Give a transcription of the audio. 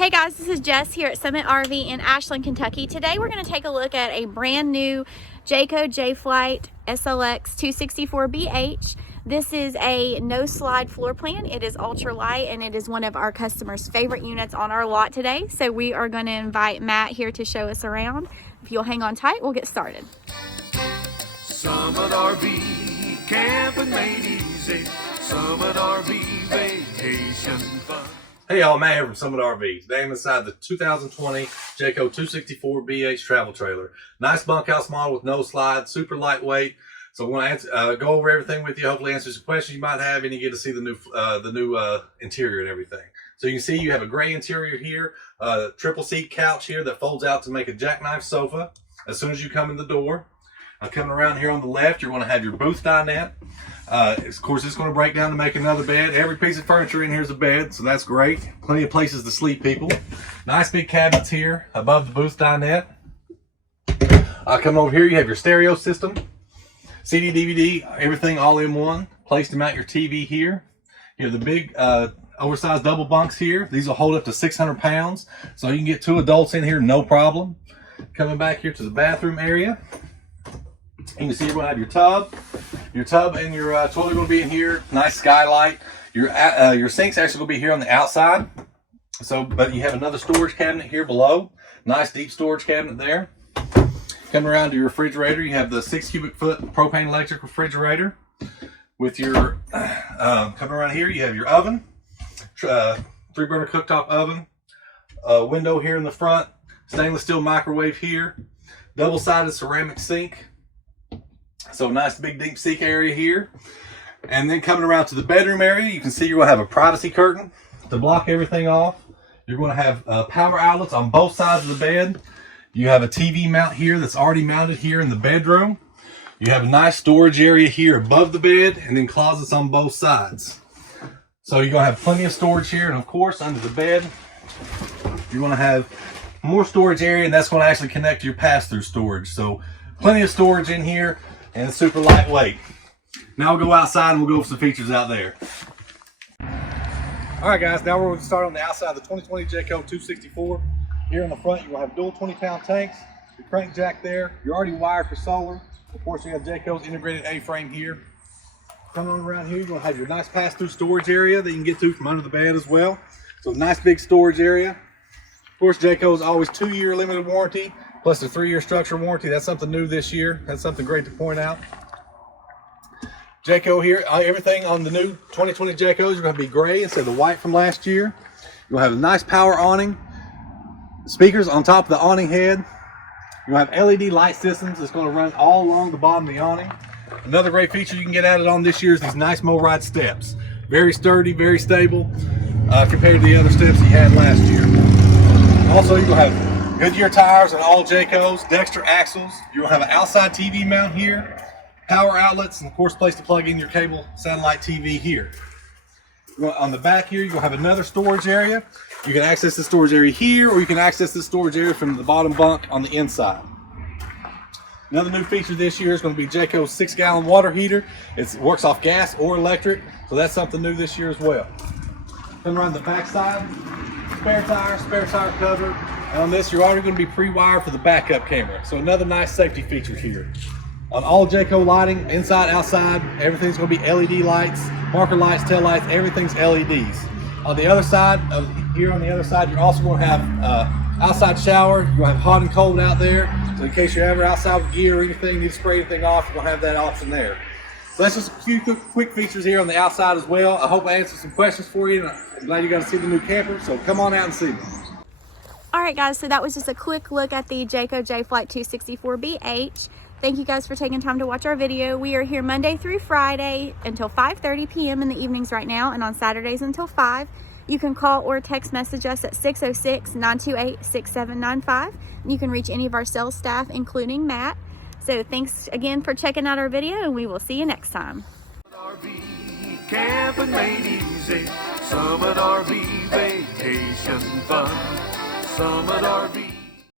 Hey guys, this is Jess here at Summit RV in Ashland, Kentucky. Today we're going to take a look at a brand new Jayco Jay Flight SLX 264BH. This is a no slide floor plan. It is ultra light and it is one of our customers' favorite units on our lot today. So we are going to invite Matt here to show us around. If you'll hang on tight, we'll get started. Summit RV, camping made easy. Summit RV, vacation fun. Hey y'all, Matt here from Summit RV. Today I'm inside the 2020 Jayco 264BH travel trailer. Nice bunkhouse model with no slide, super lightweight. So we're going to go over everything with you, hopefully answer some questions you might have, and you get to see the new interior and everything. So you can see you have a gray interior here, triple seat couch here that folds out to make a Jackknife Sofa as soon as you come in the door. Coming around here on the left, you're going to have your booth dinette. Of course, it's going to break down to make another bed. Every piece of furniture in here is a bed, so that's great. Plenty of places to sleep, people. Nice big cabinets here above the booth dinette. Coming over here, you have your stereo system, CD, DVD, everything all in one. Place to mount your TV here. You have the big oversized double bunks here. These will hold up to 600 pounds, so you can get 2 adults in here, no problem. Coming back here to the bathroom area. You can see you're going to have your tub. Your tub and your toilet are going to be in here. Nice skylight. Your sink's actually going to be here on the outside. But you have another storage cabinet here below. Nice deep storage cabinet there. Coming around to your refrigerator, you have the 6 cubic foot propane electric refrigerator. With your coming around here, you have your oven, 3-burner cooktop oven, window here in the front, stainless steel microwave here, double-sided ceramic sink. So nice big deep sink area here. And then coming around to the bedroom area, you can see you're going to have a privacy curtain to block everything off. You're going to have power outlets on both sides of the bed. You have a TV mount here that's already mounted here in the bedroom. You have a nice storage area here above the bed and then closets on both sides. So you're going to have plenty of storage here. And of course, under the bed, you're going to have more storage area, and that's going to actually connect to your pass-through storage. So plenty of storage in here. And it's super lightweight. Now we'll go outside and we'll go over some features out there. All right, guys, now we're going to start on the outside of the 2020 Jayco 264. Here in the front, you will have dual 20-pound tanks, your crank jack there. You're already wired for solar. Of course, you have Jayco's integrated A-frame here. Coming on around here, you're going to have your nice pass-through storage area that you can get to from under the bed as well. So nice big storage area. Of course, Jayco's always 2-year limited warranty. Plus a 3-year structural warranty. That's something new this year. That's something great to point out. Jayco here, everything on the new 2020 Jaycos are going to be gray instead of the white from last year. You'll have a nice power awning. Speakers on top of the awning head. You'll have LED light systems that's going to run all along the bottom of the awning. Another great feature you can get added on this year is these nice MoRide steps. Very sturdy, very stable compared to the other steps you had last year. Also, you'll have Goodyear tires on all Jaycos, Dexter axles. You'll have an outside TV mount here, power outlets, and of course, place to plug in your cable satellite TV here. On the back here, you'll have another storage area. You can access the storage area here, or you can access the storage area from the bottom bunk on the inside. Another new feature this year is going to be Jayco's 6-gallon water heater. It works off gas or electric, so that's something new this year as well. Come around the back side, spare tire cover. And on this, you're already going to be pre-wired for the backup camera. So another nice safety feature here. On all Jayco lighting, inside, outside, everything's going to be LED lights, marker lights, tail lights, everything's LEDs. On the other side, you're also going to have outside shower. You're going to have hot and cold out there. So in case you're ever outside with gear or anything, need to spray anything off, you're going to have that option there. So that's just a few quick features here on the outside as well. I hope I answered some questions for you, and I'm glad you got to see the new camper. So come on out and see me. Alright guys, so that was just a quick look at the Jayco Jay Flight 264BH. Thank you guys for taking time to watch our video. We are here Monday through Friday until 5:30 p.m. in the evenings right now, and on Saturdays until 5. You can call or text message us at 606-928-6795. And you can reach any of our sales staff, including Matt. So thanks again for checking out our video, and we will see you next time. RV, camping made easy. Summit RV, vacation fun. Summit RV.